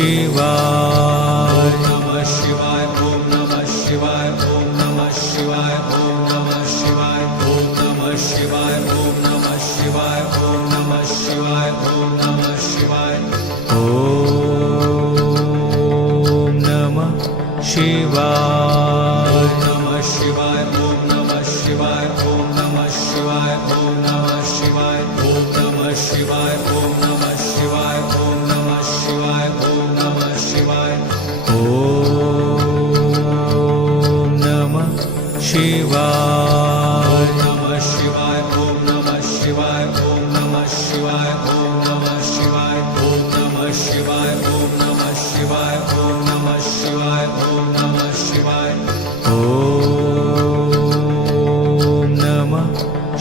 शिवाय नमः शिवाय ओम नमः शिवाय ओम नमः शिवाय ओम नमः शिवाय ओम नमः शिवाय ओम नमः शिवाय ओम नमः शिवाय ओम नमः शिवाय ओम नमः शिवाय नमः शिवाय ओम नमः शिवाय ओम नमः शिवाय ओम नमः शिवाय ओम नमः शिवाय ओम नमः शिवाय ओम नमः शिवाय ओम नमः शिवाय ओम नमः शिवाय नमः शिवाय ओम नमः शिवाय ओम नमः शिवाय ओम नमः शिवाय ओम नमः शिवाय ओम नमः शिवाय ओम नमः शिवाय ओम नमः शिवाय ओम नमः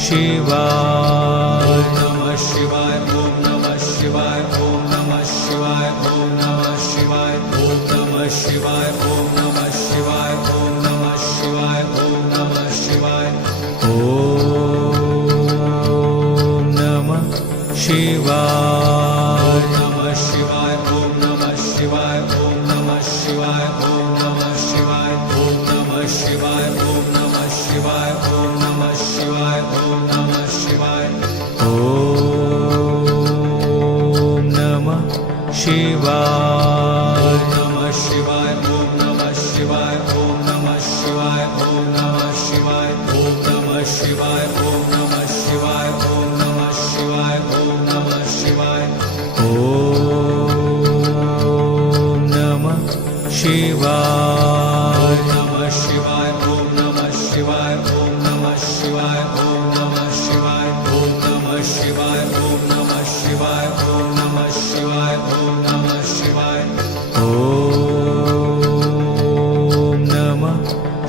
शिवाय नमः शिवाय ओम नमः शिवाय ओम नमः शिवाय ओम नमः शिवाय ओम नमः शिवाय ओम नमः शिवाय ओम नमः शिवाय ओम नमः शिवाय ओम नमः शिवाय नमः शिवाय ओम नमः शिवाय ओम नमः शिवाय ओम नमः शिवाय ओम नमः शिवाय ओम नमः शिवाय ओम नमः शिवाय ओम नमः शिवाय ओम नमः शिवाय नमः शिवाय ओम नमः शिवाय ओम नमः शिवाय ओम नमः शिवाय ओम नमः शिवाय ओम नमः शिवाय ओम नमः शिवाय ओम नमः शिवाय ओम नमः शिवाय नमः शिवाय ओम नमः शिवाय ओम नमः शिवाय ओम नमः शिवाय ओम नमः शिवाय ओम नमः शिवाय ओम नमः शिवाय ओम नमः शिवाय ओम नमः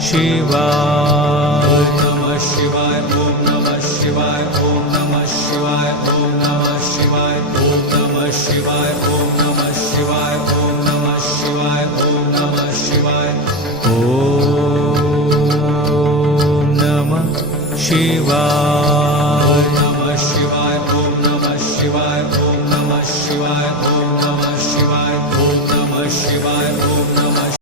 शिवाय नमः शिवाय ओम नमः शिवाय ओम नमः शिवाय ओम नमः शिवाय ओम नमः शिवाय ओम नमः शिवाय ओम नमः शिवाय ओम नमः शिवाय ओम नमः शिवाय नमः शिवाय ओम नमः शिवाय ओम नमः शिवाय ओम नमः शिवाय ओम नमः शिवाय ओम